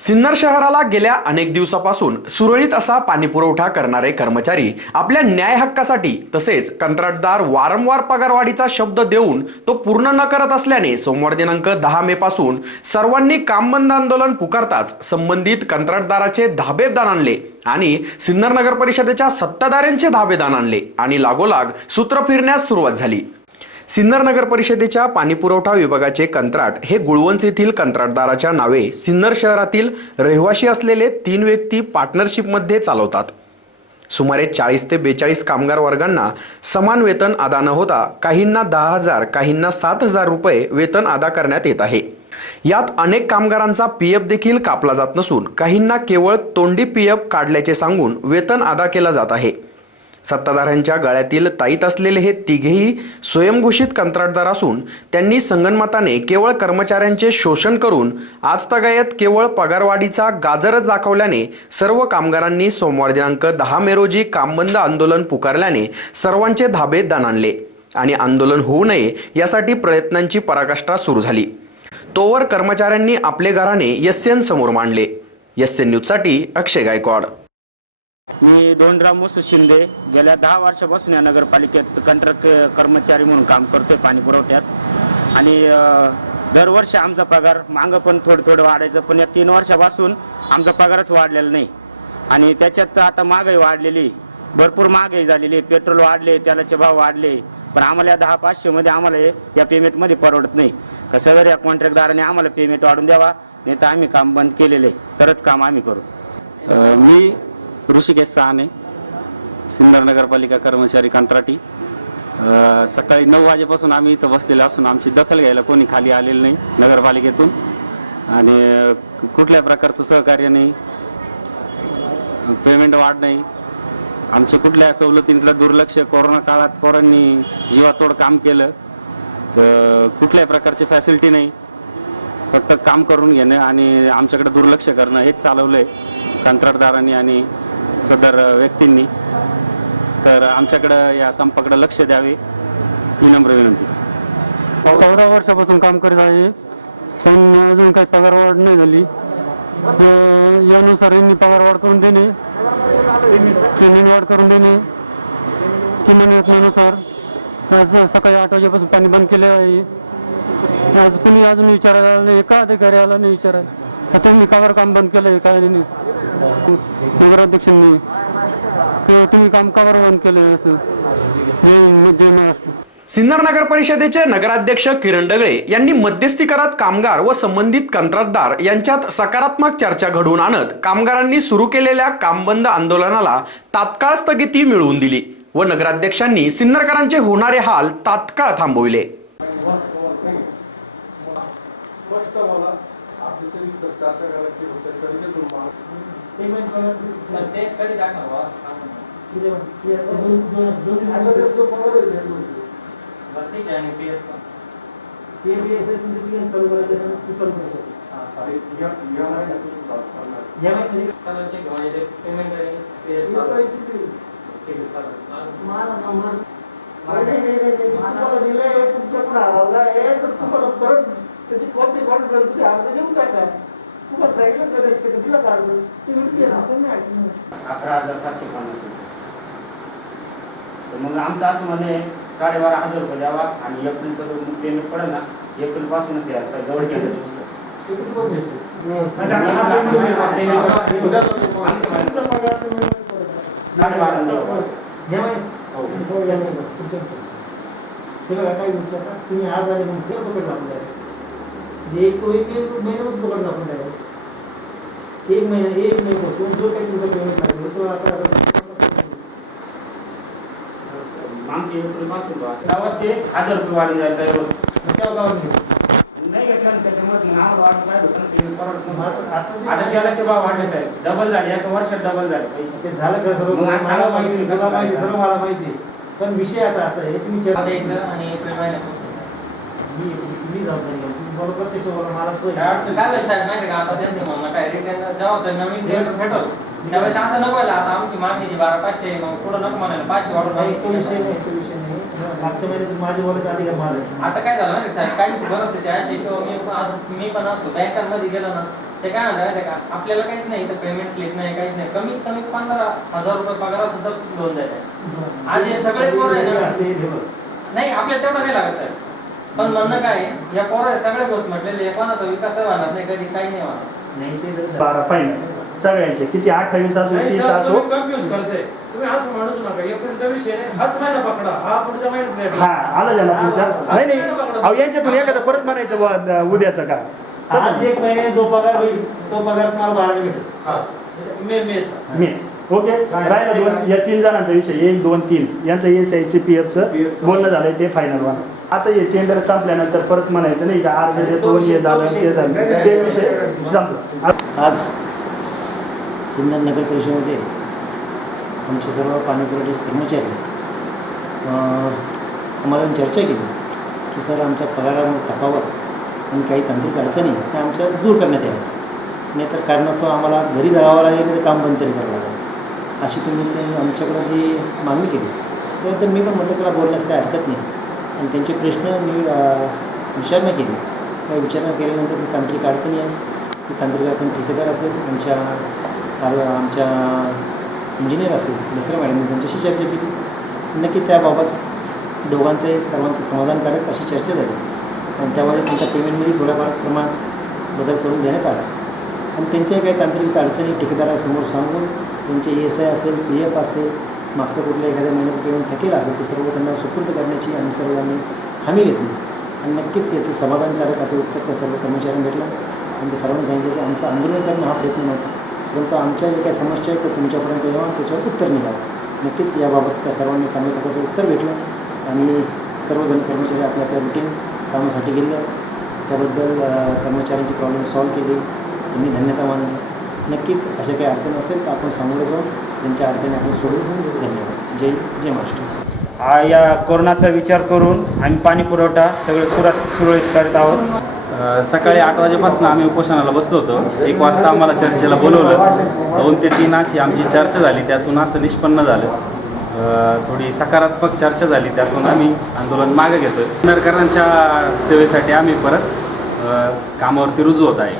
सिन्नर शहराला गेल्या अनेक दिवसापासून सुरळीत असा पाणीपुरवठा करणारे कर्मचारी आपल्या न्याय हक्कासाठी तसेच कंत्राटदार वारंवार पगारवाढीचा शब्द देऊन तो पूर्ण न करत असल्याने सोमवार दिनांक दहा मे पासून सर्वांनी काम बंद आंदोलन पुकारताच संबंधित कंत्राटदाराचे धाबेदान आणले आणि सिन्नर नगर परिषदेच्या सत्ताधाऱ्यांचे धाबेदान आणले आणि लागोलाग सूत्र फिरण्यास सुरुवात झाली. सिन्नर नगर परिषदेच्या पाणीपुरवठा विभागाचे कंत्राट हे गुळवंच येथील कंत्राटदाराच्या नावे सिन्नर शहरातील रहिवाशी असलेले तीन व्यक्ती पार्टनरशिपमध्ये चालवतात. सुमारे चाळीस ते बेचाळीस कामगार वर्गांना समान वेतन अदा न होता काहींना दहा हजार काहींना सात हजार रुपये वेतन अदा करण्यात येत आहे. यात अनेक कामगारांचा पीएफ देखील कापला जात नसून काहींना केवळ तोंडी पीएफ काढल्याचे सांगून वेतन अदा केला जात आहे. सत्ताधाऱ्यांच्या गळ्यातील ताईत असलेले हे तिघेही स्वयंघोषित कंत्राटदार असून त्यांनी संगणमताने केवळ कर्मचाऱ्यांचे शोषण करून आज तगायत केवळ पगारवाढीचा गाजरच दाखवल्याने सर्व कामगारांनी सोमवार दिनांक दहा मे रोजी कामबंद आंदोलन पुकारल्याने सर्वांचे धाबे दान आणले आणि आंदोलन होऊ नये यासाठी प्रयत्नांची पराकाष्ठा सुरू झाली. तोवर कर्मचाऱ्यांनी आपले घराणे यस्यन एन समोर मांडले. एस एन न्यूजसाठी अक्षय गायकवाड. मी दोनराम मुसू शिंदे गेल्या दहा वर्षापासून या नगरपालिकेत कंत्राट कर्मचारी म्हणून काम करतोय पाणी पुरवठ्यात. आणि दरवर्षी आमचा पगार मागं पण थोडं थोडं वाढायचं पण या तीन वर्षापासून आमचा पगारच वाढलेला नाही. आणि त्याच्यात आता महागाई वाढलेली भरपूर महागाई झालेली पेट्रोल वाढले तेलाचे भाव वाढले पण आम्हाला या दहा पाचशेमध्ये आम्हाला या पेमेंटमध्ये परवडत नाही. कसं जर या कॉन्ट्रॅक्टदाराने आम्हाला पेमेंट वाढून द्यावा नाही तर आम्ही काम बंद केलेलं आहे. तरच काम आम्ही करू. मी ऋषिकेश सहाने सिन्नर नगरपालिका कर्मचारी कंत्राटी. सकाळी नऊ वाजेपासून आम्ही इथं बसलेले असून आमची दखल घ्यायला कोणी खाली आलेलं नाही नगरपालिकेतून. आणि कुठल्या प्रकारचं सहकार्य नाही पेमेंट वाढ नाही. आमच्या कुठल्या सवलतींकडे दुर्लक्ष कोरोना काळात पोरांनी जीवातोड काम केलं तर कुठल्याही प्रकारची फॅसिलिटी नाही. फक्त काम करून घेणं आणि आमच्याकडे दुर्लक्ष करणं हेच चालवलं आहे कंत्राटदारांनी आणि सदर व्यक्तींनी. तर आमच्याकडं या संपाकडं लक्ष द्यावे. ही नम्र विनंती. चौदा वर्षापासून काम करत आहे. पण अजून काही पगारवाढ नाही झाली. या- यानुसार यांनी पगारवाढ करून देणे. पेमेंट वाढ करून देणे. किमान वेतनानुसार. आज सकाळी आठ वाजेपासून पाणी बंद केलेलं आहे. आज कुणी अजून विचारायला आलं नाही एका अधिकारी आला नाही विचारायला. आता तुम्ही कावर काम बंद केलं आहे काय नाही. नगराध्यक्षांनी क- तुम्ही काम कावर बंद केलं आहे असं? जय हिंद जय महाराष्ट्र. सिन्नर नगर परिषदेचे नगराध्यक्ष किरण डगळे यांनी मध्यस्थी करत कामगार व संबंधित कंत्राटदार यांच्यात सकारात्मक चर्चा घडवून आणत कामगारांनी सुरू केलेल्या कामबंद आंदोलनाला तात्काळ स्थगिती मिळवून दिली व नगराध्यक्षांनी सिन्नरकरांचे होणारे हाल तात्काळ थांबविले. स्पष्ट मला आपली चर्चा करायची होते कधी तुम्हाला आता ते जो पगार आहे, ते बोलतो. ते या- या नाही असं चालणार. ही परिस्थिती. तुम्हाला दिलंय, तुमच्याकडून हरवलंय, तर तुम्हाला परत त्याची कॉपी काढून तुम्ही अर्ज देऊन टाका. तुम्हाला सांगितलं प्रदेश केलं दिलं का अर्ज ती ना, आपण नाही ऐकलं. अकरा हजार सातशे पन्नास. तर मग आमचं असं म्हणजे साडेबारा हजार रुपये द्यावा आणि एप्रिलचं पेमेंट पडेल ना. एप्रिलपासूनच द्या आता जवळ गेलं साडेबारा हजार तुम्ही आज आले म्हणून तुला पकड लागलं. एक महिना एक महिना. तो आमची त्यावेळेस ते हजार रुपये. त्याच्यावर गावात नाही. नाही घेतलं ना त्याच्यामुळे आम्हाला वाढून काय होतं ना ते. आता- तेलाचे भाव वाढले साहेब. डबल झाले एका वर्षात डबल झाले. ते झालं का सर्व? मला सांगा माहिती मला माहिती सर्व मला माहिती. पण विषय आता असा आहे तुम्ही आणि बरोबर त्याच्यावर मला काय काय झालं साहेब माहिती का आता त्यांचं म्हणणं काय रे त्यांचं जेव्हा ते नवीन रेट भेटल त्यावेळेस असं नको व्हायला. आता आमची मागणी बारा पाचशे मग पुढं नको म्हणायला पाचशे वाढून नाही, तो विषय नाही तो विषय नाही मागच्या महिन्यात माझी बोलत आली का माझं आता काय झालं माहिती साहेब काहीच गरज नाही मी पण आज- मी पण असतो बँकांमध्ये गेलो ना ते काय म्हणतात माहिती का आपल्याला काहीच नाही तर पेमेंट स्लिप नाही काहीच नाही कमीत कमी पंधरा हजार रुपये पगार सुद्धा होत जाईल आज हे सगळे आहे ना नाही आपल्याला तेवढं नाही लागत साहेब पण म्हणणं काय या पोरं सगळे गोष्ट म्हटलेले कोणाचा विकास होणार नाही कधी काही नाही बारा फाईन सगळ्यांचे. किती? अठ्ठावीस असो नाही तीस असो कन्फ्युज करते. तुम्ही नका एप्रिलचा विषय नाही हाच महिना पकडा. हा पुढच्या महिन्यात नाही. हा आलं झालं तुमच्या नाही नाही. अहो यांच्यातून एखादं परत म्हणायचं बुवा, उद्याचं का? आज एक महिने जो पगार होईल तो पगार तुम्हाला बारा भेटेल. हा. मे मेच मी. ओके. राहिलं दोन. या तीन जणांचा विषय. एक दोन तीन. यांचं एस आय सी पी एफचं बोलणं झालंय ते फायनल वा आता हे टेंडर संपल्यानंतर परत म्हणायचं नाही का? आज हे ते विषय आज सिन्नर नगर परिषदेमध्ये आमचे सर्व पाणीपुरवठे कर्मचारी अं, आम्हाला चर्चा केली की सर आमच्या पगारामध्ये तफावत आणि काही तांत्रिक अडचणी त्या आमच्या दूर करण्यात याव्या नाहीतर कारणास्तव आम्हाला घरी जावं लागेल तर काम बंद तरी करावं लागेल. अशी तुम्ही ते आमच्याकडं जी मागणी केली त्यानंतर मी पण म्हटलं त्याला बोलण्यास काही हरकत नाही. त्यांचे प्रश्न मी विचारणा केली. त्या विचारणा केल्यानंतर ती तांत्रिक अडचणी आहे. ती तांत्रिक अडचण ठेकेदार असेल आमच्या आमच्या इंजिनियर असेल दुसऱ्या मॅडमने त्यांच्याशी चर्चा केली. नक्की त्याबाबत दोघांचे सर्वांचं समाधानकारक अशी चर्चा झाली. आणि त्यामध्ये त्यांच्या पेमेंटमध्ये थोड्याफार प्रमाणात बदल करून देण्यात आला. आणि त्यांच्या काही तांत्रिक अडचणी ठेकेदारासमोर सांगून त्यांचे एस आय असेल पी एफ असेल मागचं कुठल्या एखाद्या महिन्याचा पेमेंट थकेला असेल ते सर्व त्यांना सुपूर्द करण्याची आम्ही सर्वांनी हमी घेतली. आणि नक्कीच याचं समाधानकारक असं उत्तर त्या सर्व कर्मचाऱ्यांना भेटलं. आणि ते सर्वांनी सांगितलं की आमचं आंदोलन करणं हा प्रयत्न नव्हता. परंतु आमच्या जे काही समस्या आहेत त्या तुमच्यापर्यंत यावं त्याच्यावर उत्तर निघावं नक्कीच याबाबत त्या सर्वांनी चांगल्या प्रकारचं उत्तर भेटलं. आणि सर्वजण कर्मचारी आपल्या आपल्या रुटीन कामासाठी गेलं. त्याबद्दल कर्मचाऱ्यांचे प्रॉब्लेम सॉल्व्ह केले. त्यांनी धन्यता मानली. नक्कीच अशा काही अडचणी असेल तर आपण सामोरे जाऊन त्यांच्या अडचणी आपण सोडून धन्यवाद. जय जय महाराष्ट्र. या कोरोनाचा विचार करून आम्ही पाणी पुरवठा सगळं सुरत सुरळीत करत आहोत. सकाळी आठ वाजेपासून आम्ही उपोषणाला बसलो होतो. एक वाजता आम्हाला चर्चेला बोलवलं. दोन ते तीन अशी आमची चर्चा झाली. त्यातून असं निष्पन्न झालं. थोडी सकारात्मक चर्चा झाली. त्यातून आम्ही आंदोलन मागे घेतो नरकरांच्या सेवेसाठी आम्ही परत कामावरती रुजू होत आहे.